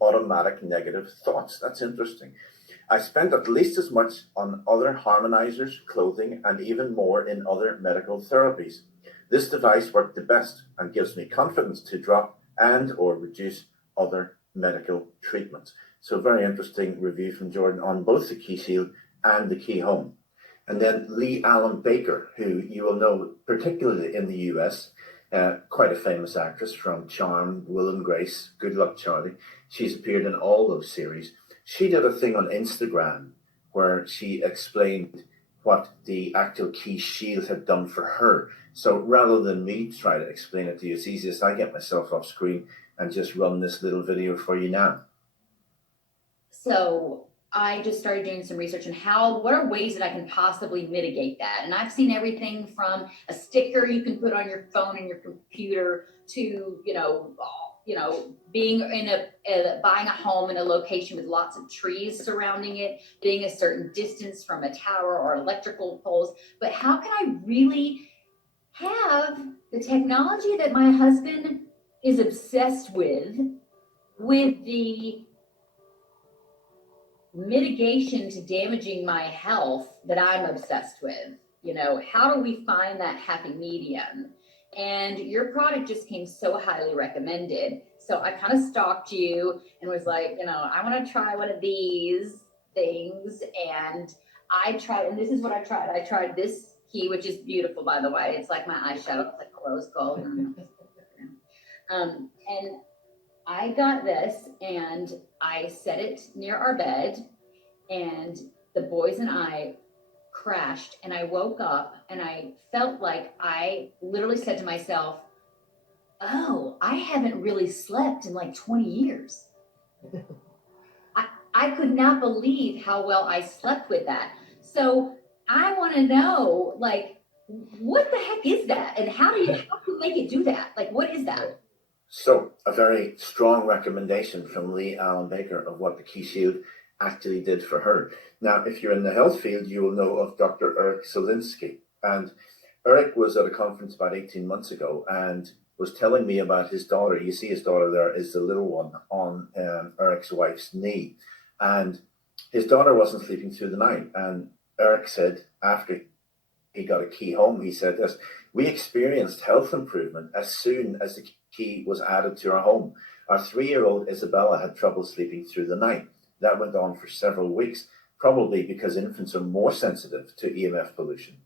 automatic negative thoughts. That's interesting. I spent at least as much on other harmonizers, clothing, and even more in other medical therapies. This device worked the best and gives me confidence to drop and or reduce other medical treatments. So very interesting review from Jordan on both the Key Shield and the Key Home. And then Leigh-Allyn Baker, who you will know particularly in the US, quite a famous actress from Charmed, Will and Grace, Good Luck Charlie. She's appeared in all those series. She did a thing on Instagram where she explained what the actual Key Shield had done for her. So rather than me try to explain it to you, it's easiest I get myself off screen and just run this little video for you now. So I just started doing some research on what are ways that I can possibly mitigate that. And I've seen everything from a sticker you can put on your phone and your computer to, being in buying a home in a location with lots of trees surrounding it, being a certain distance from a tower or electrical poles. But how can I really have the technology that my husband is obsessed with the mitigation to damaging my health that I'm obsessed with? How do we find that happy medium? And your product just came so highly recommended. So I kind of stalked you and was like, I want to try one of these things. And and this is what I tried. I tried this key, which is beautiful, by the way. It's like my eyeshadow, it's like rose gold. And I got this and I set it near our bed, and the boys and I crashed, and I woke up and I felt like I literally said to myself, oh, I haven't really slept in like 20 years. I could not believe how well I slept with that. So I want to know, what the heck is that? And how do you make it do that? Like, what is that? So a very strong recommendation from Leigh-Allyn Baker of what the Key Shield actually did for her. Now, if you're in the health field, you will know of Dr. Eric Solinsky. And Eric was at a conference about 18 months ago and was telling me about his daughter. You see his daughter there is the little one on Eric's wife's knee. And his daughter wasn't sleeping through the night. And Eric said after he got a Key Home, he said this: we experienced health improvement as soon as the key was added to our home. Our 3-year-old Isabella had trouble sleeping through the night. That went on for several weeks, probably because infants are more sensitive to EMF pollution.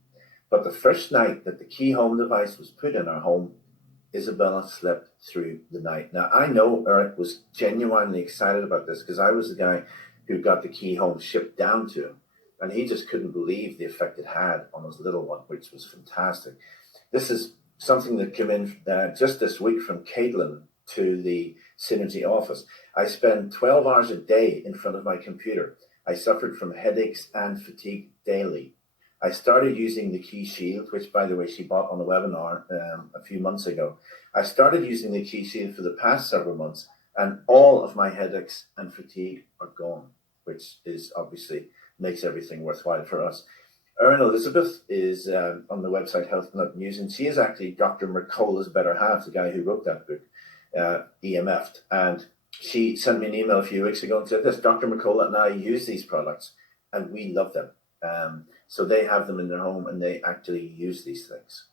But the first night that the Key Home device was put in our home, Isabella slept through the night. Now, I know Eric was genuinely excited about this because I was the guy who got the Key Home shipped down to him. And he just couldn't believe the effect it had on his little one, which was fantastic. This is something that came in just this week from Caitlin to the Synergy office. I spend 12 hours a day in front of my computer. I suffered from headaches and fatigue daily. I started using the Key Shield, which, by the way, she bought on a webinar a few months ago. I started using the Key Shield for the past several months, and all of my headaches and fatigue are gone, which is obviously makes everything worthwhile for us. Erin Elizabeth is on the website Health Nut News, and she is actually Dr. Mercola's better half, the guy who wrote that book, EMF'd. And she sent me an email a few weeks ago and said this: Dr. Mercola and I use these products and we love them. So they have them in their home and they actually use these things.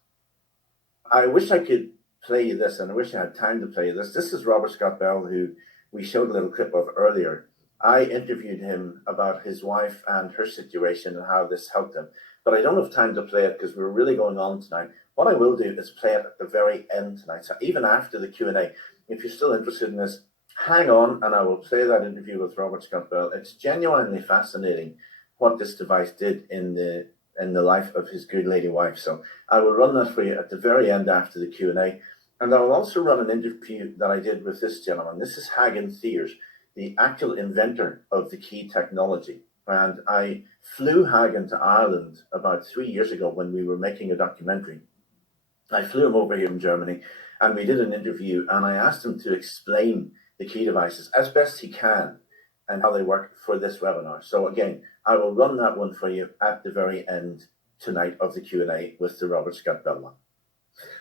I wish I could play you this, and I wish I had time to play you this. This is Robert Scott Bell, who we showed a little clip of earlier. I interviewed him about his wife and her situation and how this helped him. But I don't have time to play it because we're really going on tonight. What I will do is play it at the very end tonight. So even after the Q&A, if you're still interested in this, hang on and I will play that interview with Robert Scott Bell. It's genuinely fascinating what this device did in the life of his good lady wife. So I will run that for you at the very end after the Q&A. And I will also run an interview that I did with this gentleman. This is Hagen Thiers, the actual inventor of the key technology. And I flew Hagen to Ireland about 3 years ago when we were making a documentary. I flew him over here in Germany and we did an interview, and I asked him to explain the key devices as best he can and how they work for this webinar. So again, I will run that one for you at the very end tonight of the Q&A with the Robert Scott Bell one.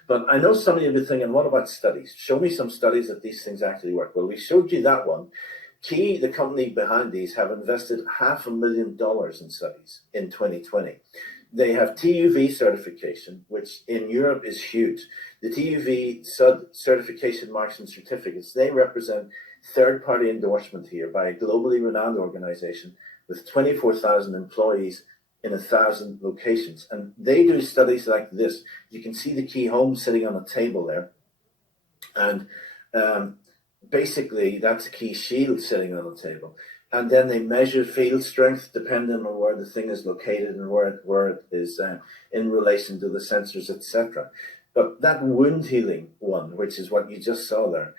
But I know some of you have been thinking, what about studies? Show me some studies that these things actually work. Well, we showed you that one. Key, the company behind these, have invested $500,000 in studies in 2020. They have TÜV certification, which in Europe is huge. The TÜV certification marks and certificates, they represent third-party endorsement here by a globally renowned organization with 24,000 employees in 1,000 locations. And they do studies like this. You can see the key home sitting on a table there. And basically, that's a key shield sitting on the table. And then they measure field strength depending on where the thing is located and where it is in relation to the sensors, etc. But that wound healing one, which is what you just saw there,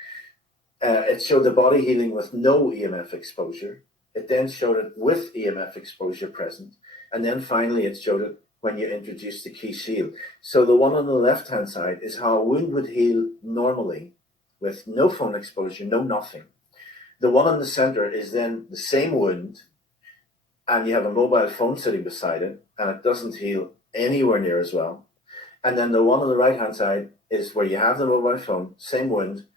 it showed the body healing with no EMF exposure. It then showed it with EMF exposure present. And then finally, it showed it when you introduce the key shield. So the one on the left-hand side is how a wound would heal normally with no phone exposure, no nothing. The one in the center is then the same wound, and you have a mobile phone sitting beside it, and it doesn't heal anywhere near as well. And then the one on the right-hand side is where you have the mobile phone, same wound,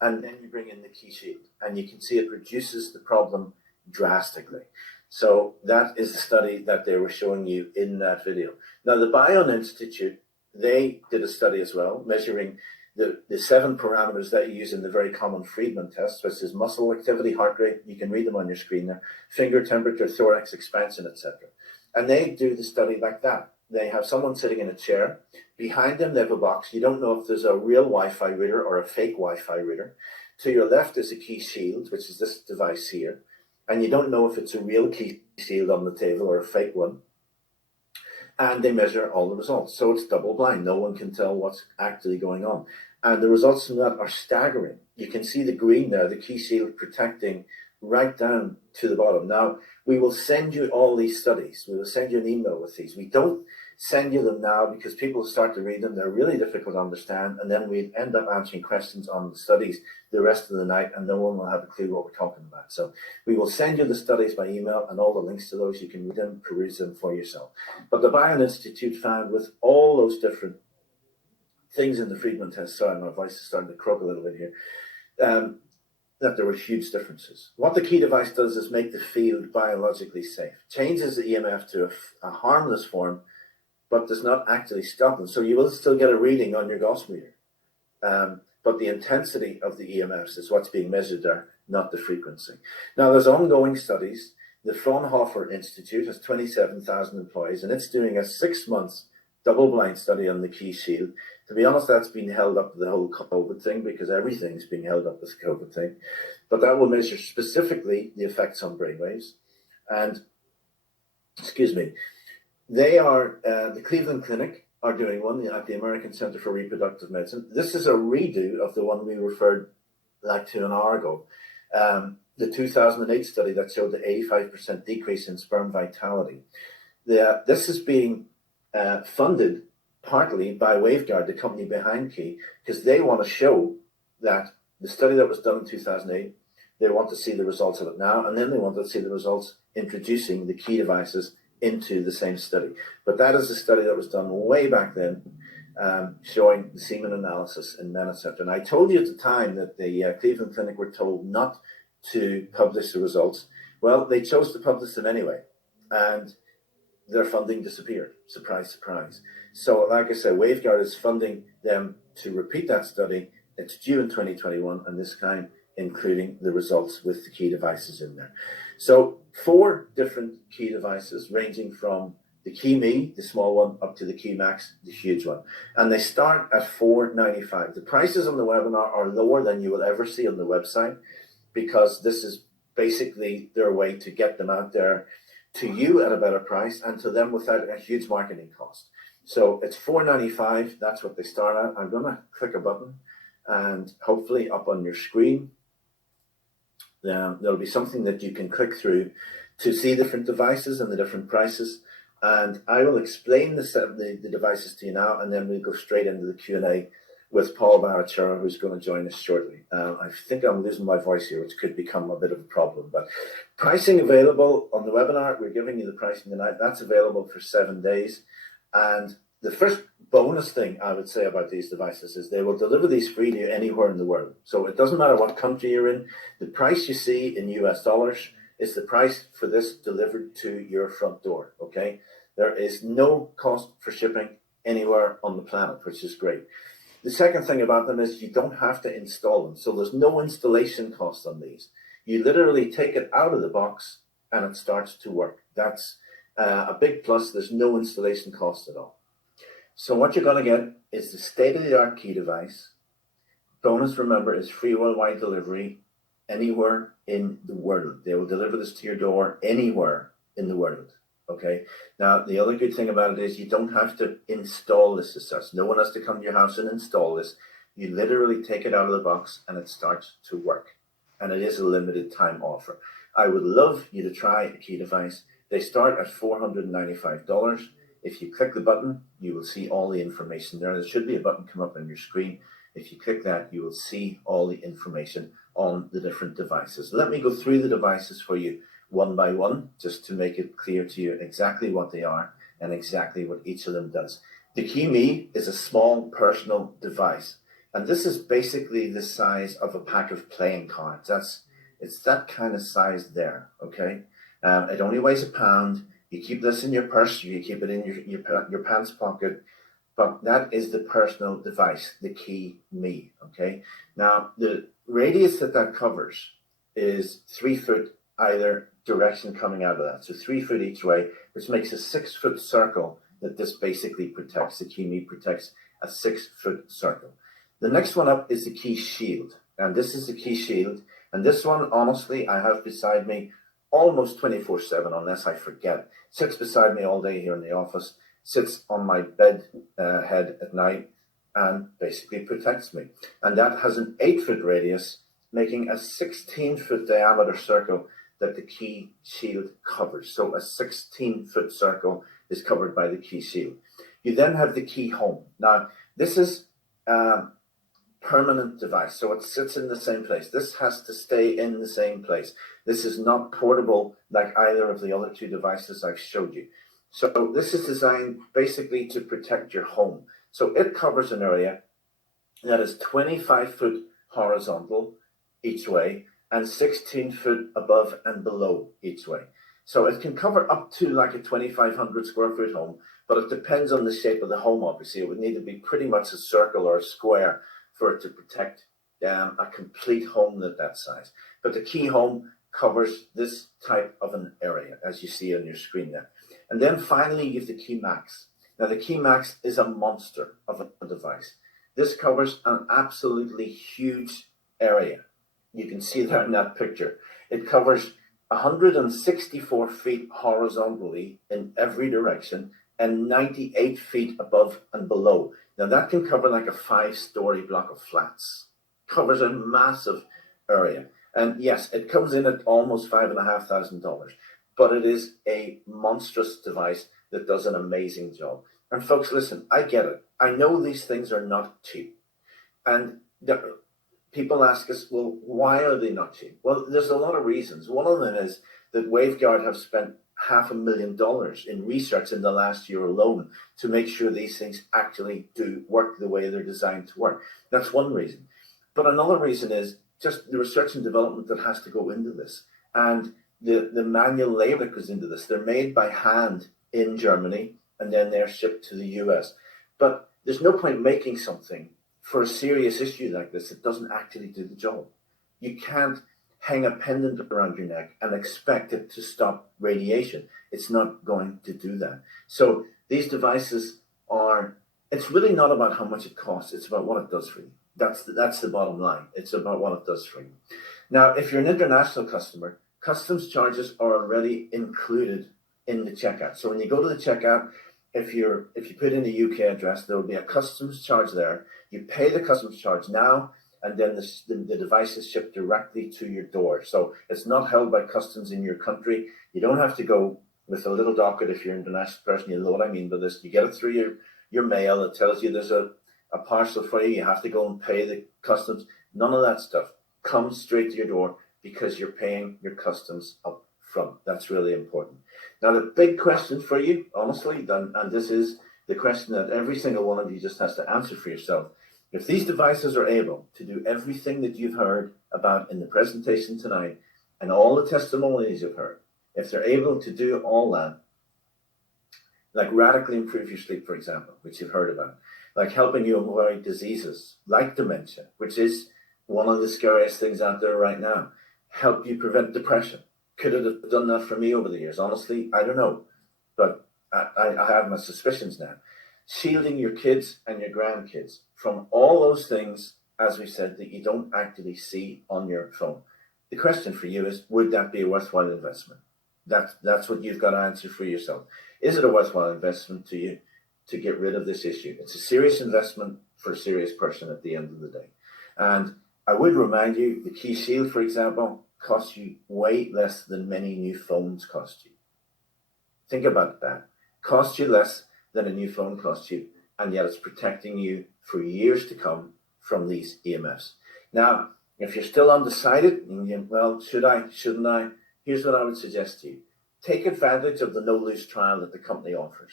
and then you bring in the key shield, and you can see it reduces the problem drastically. So that is the study that they were showing you in that video. Now, the Bion Institute, they did a study as well, measuring the 7 parameters that you use in the very common Friedman test, which is muscle activity, heart rate, you can read them on your screen there, finger temperature, thorax expansion, etc. And they do the study like that. They have someone sitting in a chair. Behind them, they have a box. You don't know if there's a real Wi-Fi reader or a fake Wi-Fi reader. To your left is a key shield, which is this device here. And you don't know if it's a real key shield on the table or a fake one. And they measure all the results. So it's double blind. No one can tell what's actually going on. And the results from that are staggering. You can see the green there, the key shield protecting right down to the bottom. Now, we will send you all these studies. We will send you an email with these. We don't send you them now because people start to read them. They're really difficult to understand. And then we end up answering questions on the studies the rest of the night, and no one will have a clue what we're talking about. So we will send you the studies by email and all the links to those. You can read them, peruse them for yourself. But the Bion Institute found with all those different things in the Friedman test, sorry, my voice is starting to croak a little bit here, that there were huge differences. What the key device does is make the field biologically safe, changes the EMF to a harmless form, but does not actually stop them. So you will still get a reading on your Gauss meter. But the intensity of the EMFs is what's being measured there, not the frequency. Now, there's ongoing studies. The Fraunhofer Institute has 27,000 employees, and it's doing a 6-month double-blind study on the key shield. To be honest, that's been held up to the whole COVID thing because everything's being held up with the COVID thing. But that will measure specifically the effects on brainwaves. And, they are, the Cleveland Clinic are doing one at the American Center for Reproductive Medicine. This is a redo of the one we referred like to an hour ago. The 2008 study that showed the 85% decrease in sperm vitality. This is being funded partly by Waveguard, the company behind Key, because they want to show that the study that was done in 2008, they want to see the results of it now, and then they want to see the results introducing the key devices into the same study. But that is a study that was done way back then, showing the semen analysis in men, etc. And I told you at the time that the Cleveland Clinic were told not to publish the results. Well, they chose to publish them anyway, and their funding disappeared. Surprise, surprise. So like I said, Waveguard is funding them to repeat that study. It's due in 2021, and this time including the results with the key devices in there. So 4 different key devices ranging from the Key Me, the small one, up to the Key Max, the huge one. And they start at $495. The prices on the webinar are lower than you will ever see on the website because this is basically their way to get them out there to you at a better price and to them without a huge marketing cost. So it's $495. That's what they start at. I'm going to click a button and hopefully up on your screen, there'll be something that you can click through to see different devices and the different prices. And I will explain the devices to you now, and then we'll go straight into the Q&A with Paul Barachura, who's going to join us shortly. I think I'm losing my voice here, which could become a bit of a problem. But pricing available on the webinar, we're giving you the pricing tonight. That's available for 7 days. And the first bonus thing I would say about these devices is they will deliver these free to you anywhere in the world. So it doesn't matter what country you're in. The price you see in US dollars is the price for this delivered to your front door, okay? There is no cost for shipping anywhere on the planet, which is great. The second thing about them is you don't have to install them. So there's no installation cost on these. You literally take it out of the box and it starts to work. That's a big plus. There's no installation cost at all. So what you're going to get is the state-of-the-art key device. Bonus, remember, is free worldwide delivery anywhere in the world. They will deliver this to your door anywhere in the world. Okay. Now, the other good thing about it is you don't have to install this as such. No one has to come to your house and install this. You literally take it out of the box and it starts to work. And it is a limited time offer. I would love you to try a key device. They start at $495. If you click the button, you will see all the information there. There should be a button come up on your screen. If you click that, you will see all the information on the different devices. Let me go through the devices for you one by one, just to make it clear to you exactly what they are and exactly what each of them does. The KeyMe is a small personal device, and this is basically the size of a pack of playing cards. It's that kind of size there, okay? It only weighs a pound. You keep this in your purse, you keep it in your pants pocket, but that is the personal device, the KeyMe, okay? Now, the radius that covers is 3 foot either direction coming out of that. So 3 foot each way, which makes a 6 foot circle that this basically protects. The KeyMe protects a 6 foot circle. The next one up is the Key Shield. And this is the Key Shield. And this one, honestly, I have beside me almost 24/7 unless I forget. Sits beside me all day here in the office, sits on my bed head at night and basically protects me. And that has an 8 foot radius, making a 16 foot diameter circle that the Key Shield covers. So a 16 foot circle is covered by the Key Shield. You then have the Key Home. Now, this is a permanent device, so it sits in the same place. This has to stay in the same place. This is not portable like either of the other two devices I've showed you. So this is designed basically to protect your home. So it covers an area that is 25 foot horizontal each way and 16 foot above and below each way. So it can cover up to like a 2,500 square foot home, but it depends on the shape of the home, obviously. It would need to be pretty much a circle or a square for it to protect a complete home that size. But the Key Home covers this type of an area, as you see on your screen there. And then finally, you have the Key Max. Now, the Key Max is a monster of a device. This covers an absolutely huge area. You can see that in that picture. It covers 164 feet horizontally in every direction and 98 feet above and below. Now that can cover like a 5-story block of flats. Covers a massive area. And yes, it comes in at almost $5,500, but it is a monstrous device that does an amazing job. And folks, listen, I get it. I know these things are not cheap. And people ask us, well, why are they not cheap? Well, there's a lot of reasons. One of them is that WaveGuard have spent $500,000 in research in the last year alone to make sure these things actually do work the way they're designed to work. That's one reason. But another reason is just the research and development that has to go into this and the manual labor that goes into this. They're made by hand in Germany and then they're shipped to the US. But there's no point making something for a serious issue like this that doesn't actually do the job. You can't hang a pendant around your neck and expect it to stop radiation. It's not going to do that. So these devices it's really not about how much it costs. It's about what it does for you. That's the bottom line. It's about what it does for you. Now, if you're an international customer, customs charges are already included in the checkout. So when you go to the checkout, if you put in the UK address, there will be a customs charge there. You pay the customs charge now, and then the device is shipped directly to your door. So it's not held by customs in your country. You don't have to go with a little docket if you're an international person. You know what I mean by this. You get it through your mail. It tells you there's a parcel for you. You have to go and pay the customs. None of that stuff comes straight to your door because you're paying your customs up front. That's really important. Now, the big question for you, honestly, and this is the question that every single one of you just has to answer for yourself. If these devices are able to do everything that you've heard about in the presentation tonight and all the testimonies you've heard, if they're able to do all that, like radically improve your sleep, for example, which you've heard about, like helping you avoid diseases like dementia, which is one of the scariest things out there right now, help you prevent depression. Could it have done that for me over the years? Honestly, I don't know, but I have my suspicions now. Shielding your kids and your grandkids from all those things, as we said, that you don't actually see on your phone. The question for you is, would that be a worthwhile investment? That's what you've got to answer for yourself. Is it a worthwhile investment to you to get rid of this issue? It's a serious investment for a serious person at the end of the day. And I would remind you, the Key Shield, for example, costs you way less than many new phones cost you. Think about that. Costs you less than a new phone costs you, and yet it's protecting you for years to come from these EMFs. Now, if you're still undecided, well, should I, shouldn't I? Here's what I would suggest to you. Take advantage of the no-lose trial that the company offers.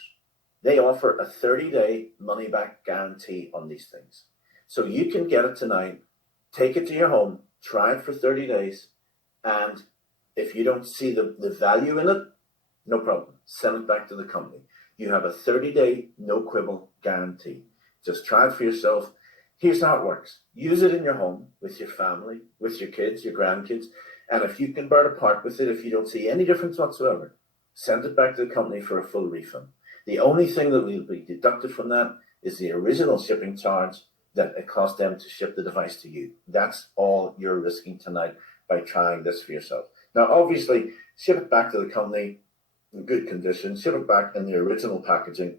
They offer a 30-day money-back guarantee on these things. So you can get it tonight, take it to your home, try it for 30 days, and if you don't see the value in it, no problem. Send it back to the company. You have a 30-day no-quibble guarantee. Just try it for yourself. Here's how it works. Use it in your home with your family, with your kids, your grandkids. And if you can burn apart with it, if you don't see any difference whatsoever, send it back to the company for a full refund. The only thing that will be deducted from that is the original shipping charge that it cost them to ship the device to you. That's all you're risking tonight by trying this for yourself. Now, obviously, ship it back to the company in good condition, ship it back in the original packaging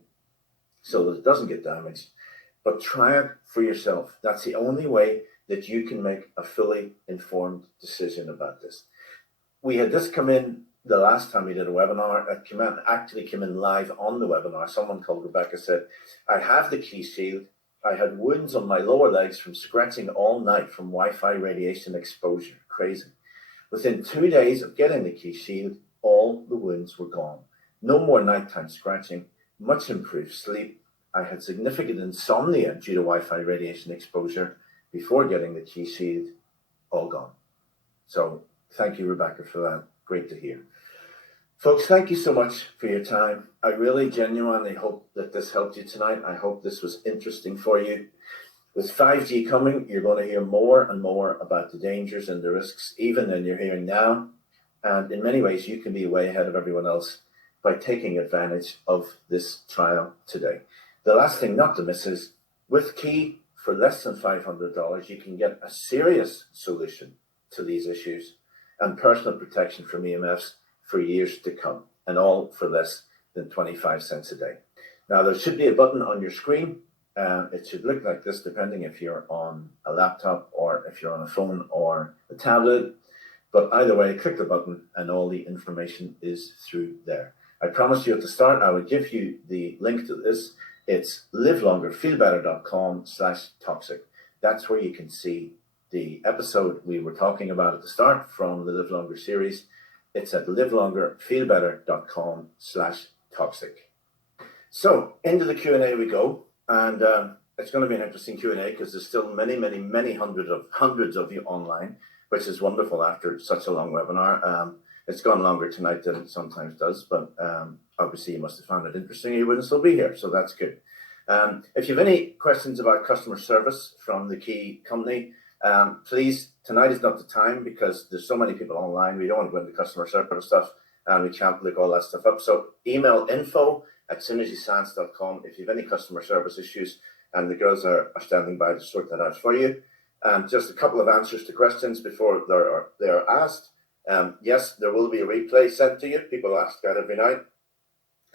so that it doesn't get damaged, but try it for yourself. That's the only way that you can make a fully informed decision about this. We had this come in the last time we did a webinar. It actually came in live on the webinar. Someone called Rebecca said, I have the Key Shield. I had wounds on my lower legs from scratching all night from Wi-Fi radiation exposure. Crazy. Within 2 days of getting the Key Shield, all the wounds were gone. No more nighttime scratching, much improved sleep. I had significant insomnia due to Wi-Fi radiation exposure before getting the Key Shield, all gone. So thank you, Rebecca, for that. Great to hear. Folks, thank you so much for your time. I really genuinely hope that this helped you tonight. I hope this was interesting for you. With 5G coming, you're going to hear more and more about the dangers and the risks, even than you're hearing now. And in many ways, you can be way ahead of everyone else by taking advantage of this trial today. The last thing not to miss is, with Key, for less than $500, you can get a serious solution to these issues and personal protection from EMFs for years to come, and all for less than 25 cents a day. Now, there should be a button on your screen. It should look like this, depending if you're on a laptop or if you're on a phone or a tablet. But either way, click the button and all the information is through there. I promised you at the start I would give you the link to this. It's livelongerfeelbetter.com/toxic. That's where you can see the episode we were talking about at the start from the Live Longer series. It's at livelongerfeelbetter.com/toxic. So into the Q&A we go. And it's going to be an interesting Q&A because there's still many hundreds of you online, which is wonderful after such a long webinar. It's gone longer tonight than it sometimes does, but obviously you must have found it interesting. You wouldn't still be here, so that's good. If you have any questions about customer service from the Key company, please, tonight is not the time because there's so many people online. We don't want to go into customer service stuff and we can't look all that stuff up. So email info@synergyscience.com if you have any customer service issues, and the girls are standing by to sort that out for you. Just a couple of answers to questions before they are asked. Yes, there will be a replay sent to you. People ask that every night.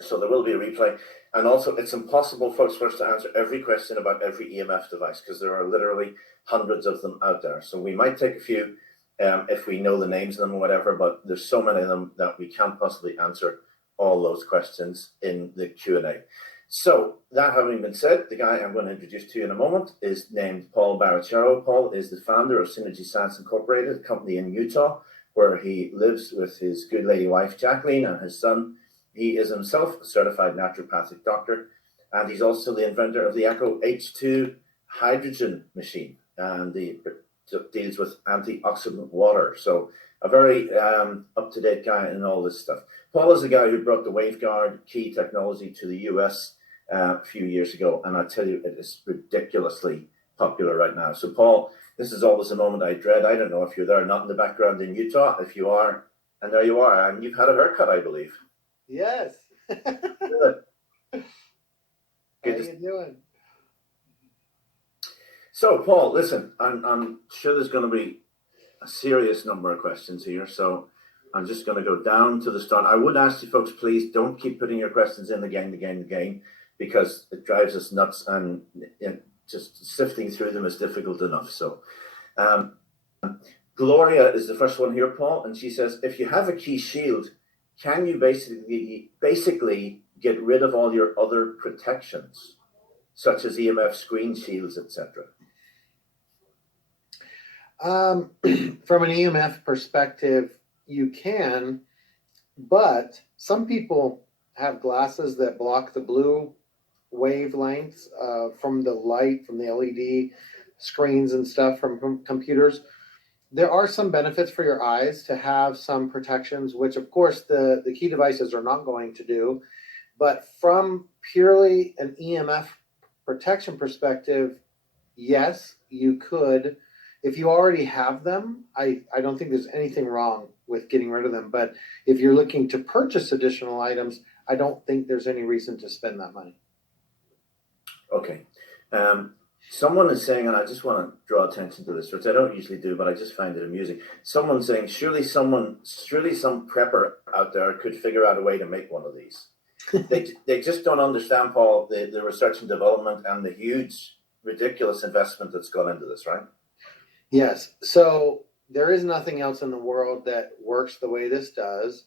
So there will be a replay. And also, it's impossible, folks, for us to answer every question about every EMF device because there are literally hundreds of them out there. So we might take a few if we know the names of them or whatever, but there's so many of them that we can't possibly answer all those questions in the Q&A. So that having been said, the guy I'm going to introduce to you in a moment is named Paul Baracharo. Paul is the founder of Synergy Science Incorporated, a company in Utah, where he lives with his good lady wife, Jacqueline, and his son. He is himself a certified naturopathic doctor, and he's also the inventor of the Echo H2 hydrogen machine, and deals with antioxidant water. So a very up-to-date guy in all this stuff. Paul is the guy who brought the WaveGuard key technology to the US a few years ago, and I tell you, it is ridiculously popular right now. So Paul, this is always a moment I dread. I don't know if you're there, not in the background in Utah. If you are, and there you are, and you've had a haircut, I believe. Yes. Good. How you doing? So, Paul, listen, I'm sure there's going to be a serious number of questions here, so I'm just going to go down to the start. I would ask you folks, please don't keep putting your questions in again, because it drives us nuts, and just sifting through them is difficult enough. So, Gloria is the first one here, Paul, and she says, if you have a key shield, can you basically get rid of all your other protections, such as EMF screen shields, etc.? From an EMF perspective, you can, but some people have glasses that block the blue wavelengths from the light, from the LED screens and stuff from computers. There are some benefits for your eyes to have some protections, which of course the key devices are not going to do. But from purely an EMF protection perspective, yes, you could. If you already have them, I don't think there's anything wrong with getting rid of them. But if you're looking to purchase additional items, I don't think there's any reason to spend that money. Okay. Someone is saying, and I just want to draw attention to this, which I don't usually do, but I just find it amusing. Someone's saying, surely some prepper out there could figure out a way to make one of these. They just don't understand, Paul, the research and development and the huge, ridiculous investment that's gone into this, right? Yes. So there is nothing else in the world that works the way this does.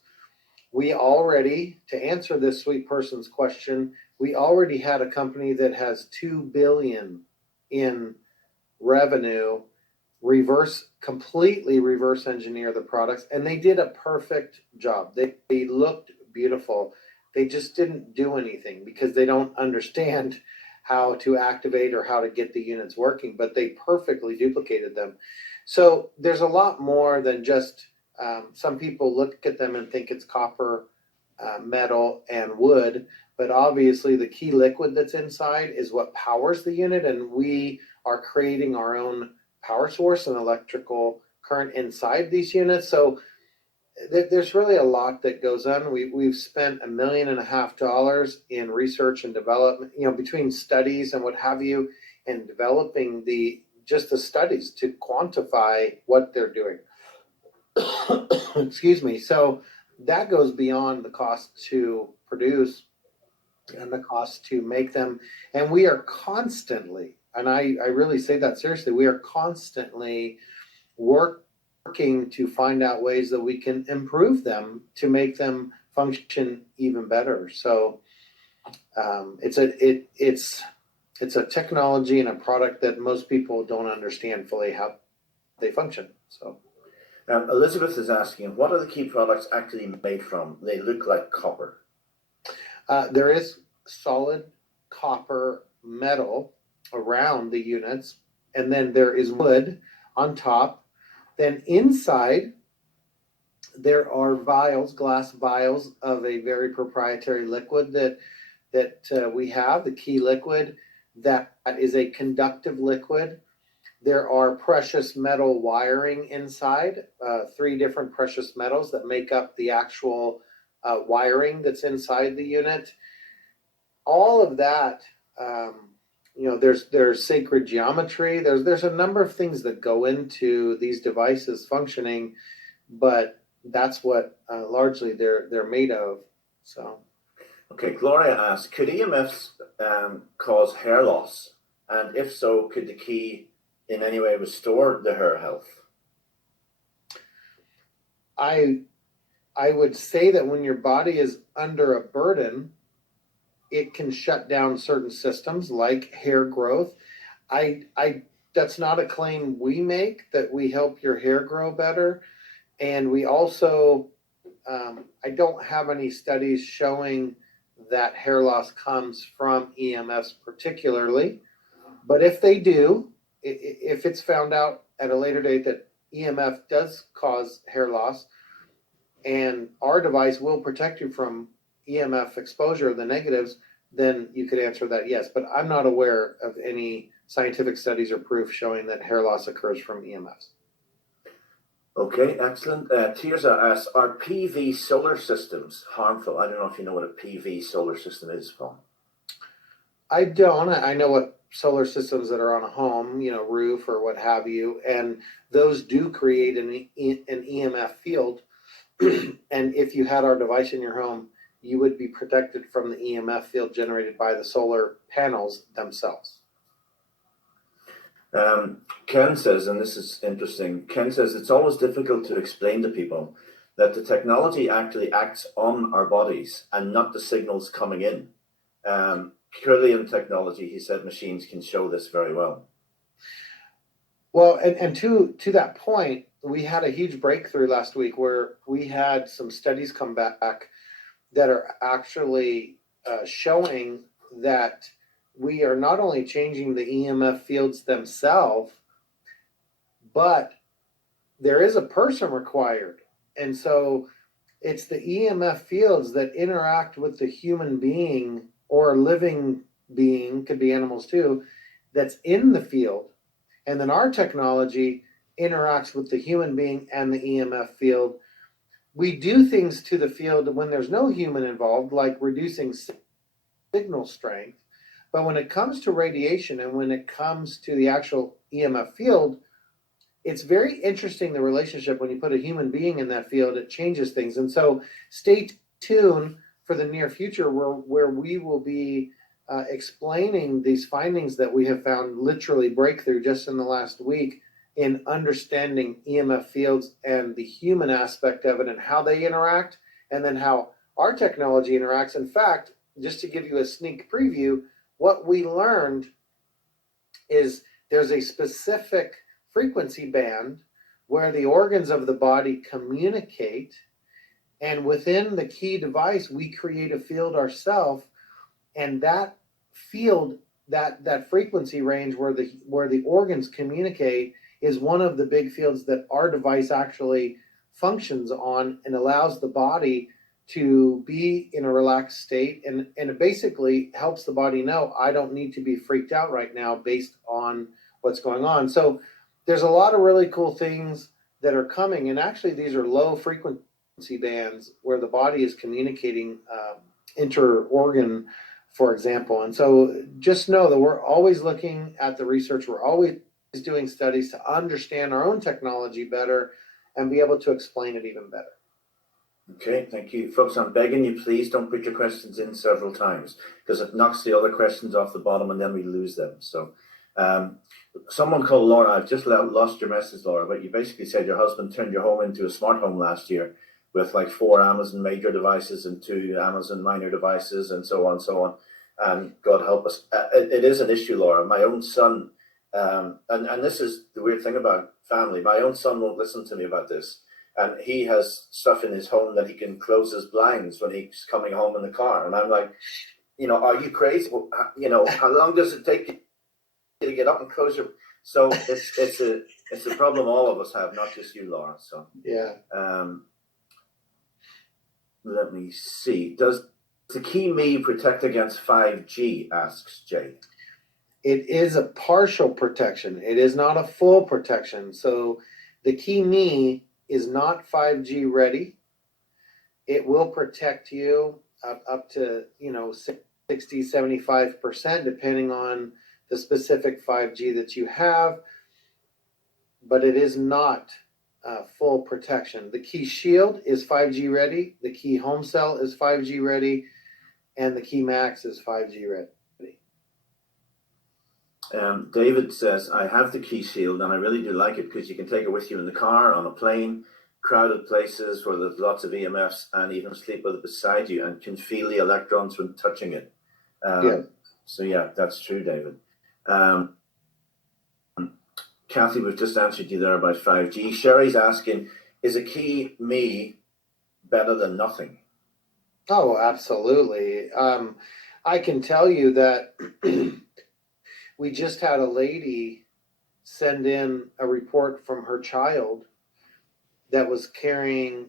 We already, to answer this sweet person's question, we already had a company that has $2 billion in revenue completely reverse engineer the products, and they did a perfect job. They looked beautiful. They just didn't do anything because they don't understand how to activate or how to get the units working, but they perfectly duplicated them. So there's a lot more than just some people look at them and think it's copper, metal, and wood, but obviously the key liquid that's inside is what powers the unit, and we are creating our own power source and electrical current inside these units. So there's really a lot that goes on. We've spent $1.5 million in research and development, between studies and what have you, and developing the studies to quantify what they're doing. Excuse me. So that goes beyond the cost to produce and the cost to make them. And we are constantly, and I really say that seriously, we are constantly working to find out ways that we can improve them to make them function even better. So it's a technology and a product that most people don't understand fully how they function. So Elizabeth is asking, what are the key products actually made from? They look like copper. There is solid copper metal around the units, and then there is wood on top. Then inside, there are vials, glass vials of a very proprietary liquid that we have, the key liquid, that is a conductive liquid. There are precious metal wiring inside, 3 different precious metals that make up the actual wiring that's inside the unit. All of that, there's sacred geometry. There's a number of things that go into these devices functioning, but that's what largely they're made of. So, okay, Gloria asks, could EMFs cause hair loss? And if so, could the key in any way restore the hair health? I would say that when your body is under a burden, it can shut down certain systems like hair growth. That's not a claim we make, that we help your hair grow better. And we also, I don't have any studies showing that hair loss comes from EMFs particularly, but if they do, if it's found out at a later date that EMF does cause hair loss, and our device will protect you from EMF exposure, the negatives, then you could answer that yes. But I'm not aware of any scientific studies or proof showing that hair loss occurs from EMFs. Okay, excellent. Tirza asks, are PV solar systems harmful? I don't know if you know what a PV solar system is, Paul. I don't. I know what solar systems that are on a home, roof or what have you, and those do create an EMF field. And if you had our device in your home, you would be protected from the EMF field generated by the solar panels themselves. Ken says, and this is interesting, Ken says it's always difficult to explain to people that the technology actually acts on our bodies and not the signals coming in. Kirlian technology, he said, machines can show this very well. Well, and to that point, we had a huge breakthrough last week where we had some studies come back that are actually showing that we are not only changing the EMF fields themselves, but there is a person required. And so it's the EMF fields that interact with the human being or a living being, could be animals too, that's in the field. And then our technology interacts with the human being and the EMF field. We do things to the field when there's no human involved, like reducing signal strength. But when it comes to radiation and when it comes to the actual EMF field, it's very interesting, the relationship. When you put a human being in that field, it changes things. And so stay tuned for the near future where we will be explaining these findings that we have found, literally breakthrough just in the last week, in understanding EMF fields and the human aspect of it and how they interact, and then how our technology interacts. In fact, just to give you a sneak preview, what we learned is there's a specific frequency band where the organs of the body communicate, and within the key device, we create a field ourselves, and that field, that frequency range where the organs communicate, is one of the big fields that our device actually functions on and allows the body to be in a relaxed state, and it basically helps the body know, I don't need to be freaked out right now based on what's going on. So there's a lot of really cool things that are coming, and actually these are low frequency bands where the body is communicating inter-organ, for example. And so just know that we're always looking at the research, we're always doing studies to understand our own technology better and be able to explain it even better. Okay, thank you. Folks, I'm begging you, please don't put your questions in several times, because it knocks the other questions off the bottom and then we lose them. So someone called Laura, I've just lost your message, Laura, but you basically said your husband turned your home into a smart home last year with like 4 Amazon major devices and 2 Amazon minor devices and so on and so on. And God help us. It is an issue, Laura. My own son, and this is the weird thing about family, my own son won't listen to me about this. And he has stuff in his home that he can close his blinds when he's coming home in the car. And I'm like, are you crazy? How long does it take you to get up and close your? So it's a problem all of us have, not just you, Laura. So yeah. Let me see. Does the KeyMe protect against 5G? Asks Jay. It is a partial protection. It is not a full protection. So the KeyMe is not 5G ready. It will protect you up to 60, 75%, depending on the specific 5G that you have, but it is not full protection. The Key Shield is 5G ready, the Key Home Cell is 5G ready, and the Key Max is 5G ready. David says, I have the Key Shield and I really do like it because you can take it with you in the car, on a plane, crowded places where there's lots of EMFs, and even sleep with it beside you and can feel the electrons when touching it. So yeah, that's true, David. Kathy, we've just answered you there about 5G. Sherry's asking, is a KeyMe better than nothing? Oh, absolutely. I can tell you that we just had a lady send in a report from her child that was carrying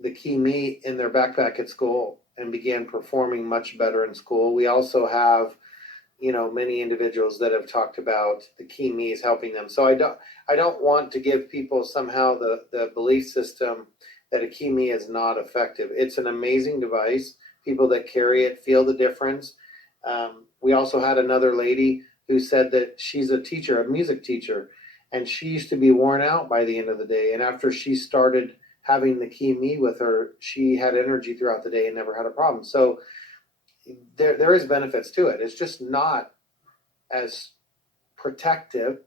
the key meat in their backpack at school and began performing much better in school. We also have, many individuals that have talked about the key me is helping them. So I don't want to give people somehow the belief system that a key me is not effective. It's an amazing device. People that carry it feel the difference. We also had another lady who said that she's a teacher, a music teacher, and she used to be worn out by the end of the day. And after she started having the key me with her, she had energy throughout the day and never had a problem. So there is benefits to it. It's just not as protective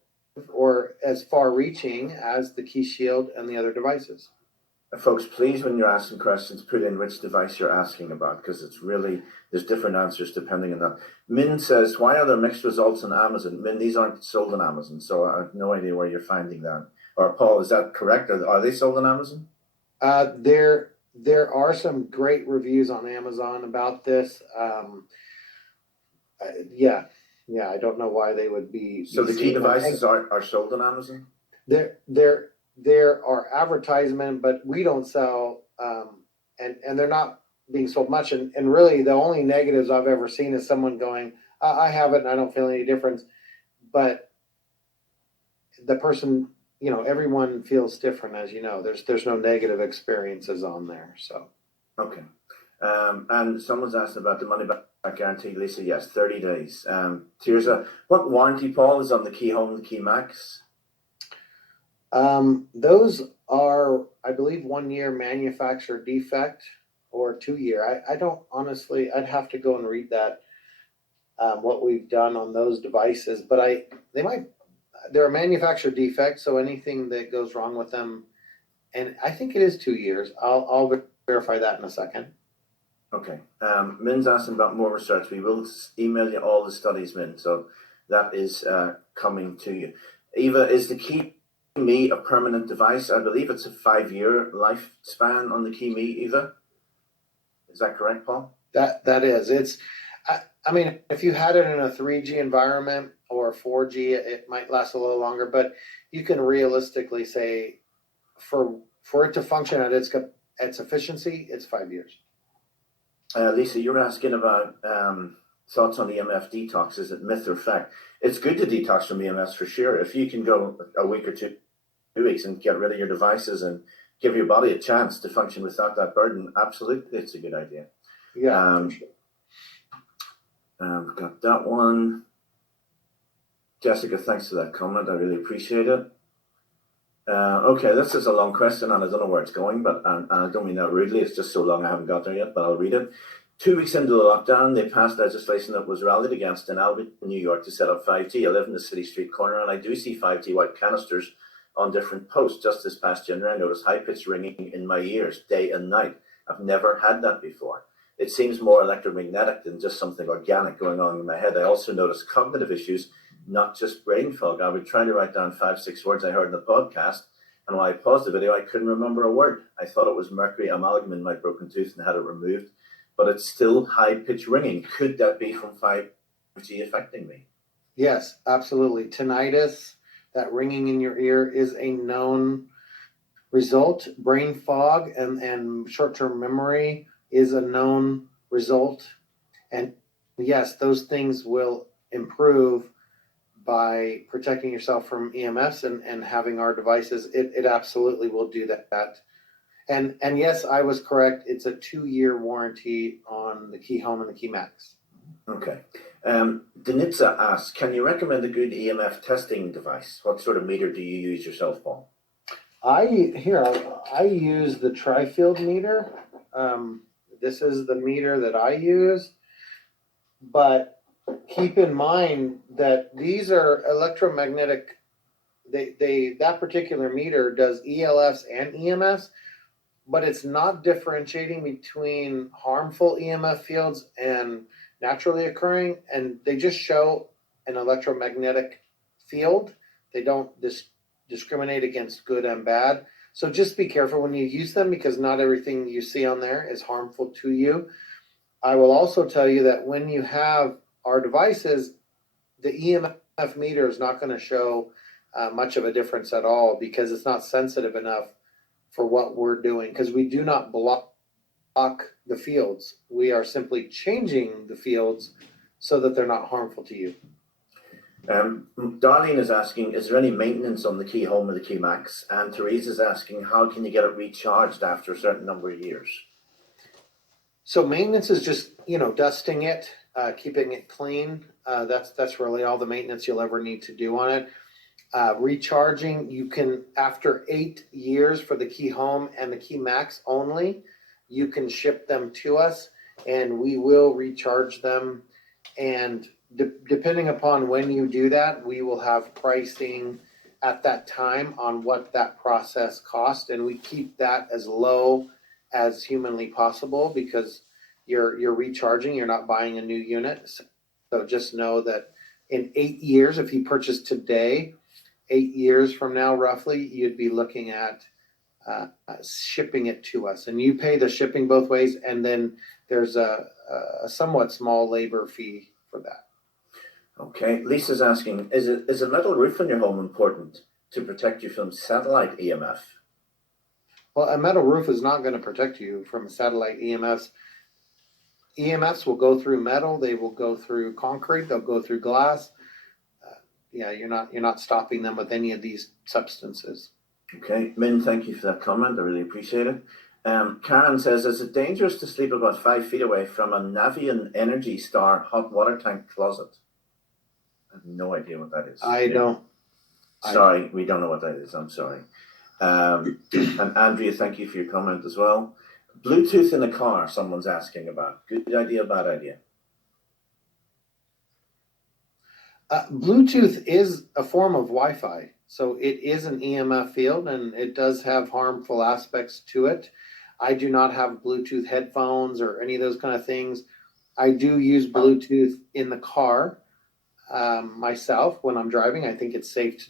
or as far reaching as the Key Shield and the other devices. Folks, please, when you're asking questions, put in which device you're asking about, because it's really, there's different answers depending on that. Min says, why are there mixed results on Amazon? Min, these aren't sold on Amazon, so I have no idea where you're finding that. Or Paul, is that correct? Are they sold on Amazon? There are some great reviews on Amazon about this. Yeah, I don't know why they would be. So the key seeing them. devices are sold on Amazon? There are advertisement, but we don't sell, and they're not being sold much. And really, the only negatives I've ever seen is someone going, "I have it, and I don't feel any difference." But the person, everyone feels different, as you know. There's no negative experiences on there, so. Okay. And someone's asked about the money back guarantee. Lisa, yes, 30 days. Tirza, what warranty, Paul, is on the Key Home and the Key Max? Those are, I believe, 1 year manufacturer defect or 2 year. I don't honestly, I'd have to go and read that, what we've done on those devices, but they're a manufacturer defect, so anything that goes wrong with them, and I think it is 2 years. I'll verify that in a second. Okay. Min's asking about more research. We will email you all the studies, Min, so that is coming to you. Eva, is the Key Me a permanent device? I believe it's a 5-year lifespan on the Key Me, Eva. Is that correct, Paul? That is. I mean, if you had it in a 3G environment or 4G, it might last a little longer, but you can realistically say for it to function at its efficiency, it's 5 years. Lisa, you were asking about thoughts on EMF detox. Is it myth or fact? It's good to detox from EMFs for sure. If you can go a week or 2 weeks and get rid of your devices and give your body a chance to function without that burden, absolutely, it's a good idea. Yeah, for sure. We've got that one. Jessica, thanks for that comment. I really appreciate it. Okay, this is a long question and I don't know where it's going, but I don't mean that rudely. It's just so long I haven't got there yet, but I'll read it. 2 weeks into the lockdown, they passed legislation that was rallied against in Albany, New York, to set up 5G. I live in the city street corner and I do see 5G white canisters on different posts. Just this past January, I noticed high-pitched ringing in my ears day and night. I've never had that before. It seems more electromagnetic than just something organic going on in my head. I also noticed cognitive issues, not just brain fog. I would try to write down 5-6 words I heard in the podcast, and when I paused the video, I couldn't remember a word. I thought it was mercury amalgam in my broken tooth and had it removed, but it's still high-pitched ringing. Could that be from 5G affecting me? Yes, absolutely. Tinnitus, that ringing in your ear, is a known result. Brain fog and short-term memory is a known result. And yes, those things will improve by protecting yourself from EMFs and having our devices. It absolutely will do that. And yes, I was correct. It's a 2-year warranty on the Key Home and the Key Max. Okay. Denitza asks, can you recommend a good EMF testing device? What sort of meter do you use yourself, Paul? I use the Tri-Field meter. This is the meter that I use, but keep in mind that these are electromagnetic. That particular meter does ELFs and EMFs, but it's not differentiating between harmful EMF fields and naturally occurring, and they just show an electromagnetic field. They don't discriminate against good and bad. So just be careful when you use them because not everything you see on there is harmful to you. I will also tell you that when you have our devices, the EMF meter is not going to show much of a difference at all because it's not sensitive enough for what we're doing because we do not block the fields. We are simply changing the fields so that they're not harmful to you. Darlene is asking, is there any maintenance on the Key Home or the Key Max? And Therese is asking, how can you get it recharged after a certain number of years? So maintenance is just, dusting it, keeping it clean. That's really all the maintenance you'll ever need to do on it. Recharging, you can, after 8 years for the Key Home and the Key Max only, you can ship them to us and we will recharge them. And depending upon when you do that, we will have pricing at that time on what that process cost. And we keep that as low as humanly possible because you're recharging, you're not buying a new unit. So just know that in 8 years, if you purchase today, 8 years from now, roughly, you'd be looking at shipping it to us. And you pay the shipping both ways. And then there's a somewhat small labor fee for that. Okay, Lisa's asking, is a metal roof on your home important to protect you from satellite EMF? Well, a metal roof is not going to protect you from satellite EMFs. EMFs will go through metal, they will go through concrete, they'll go through glass. You're not stopping them with any of these substances. Okay, Min, thank you for that comment. I really appreciate it. Karen says, is it dangerous to sleep about 5 feet away from a Navion Energy Star hot water tank closet? I have no idea what that is. Sorry, we don't know what that is. I'm sorry. And Andrea, thank you for your comment as well. Bluetooth in a car, someone's asking about. Good idea, bad idea? Bluetooth is a form of Wi-Fi. So it is an EMF field and it does have harmful aspects to it. I do not have Bluetooth headphones or any of those kind of things. I do use Bluetooth in the car myself when I'm driving. I think it's safe to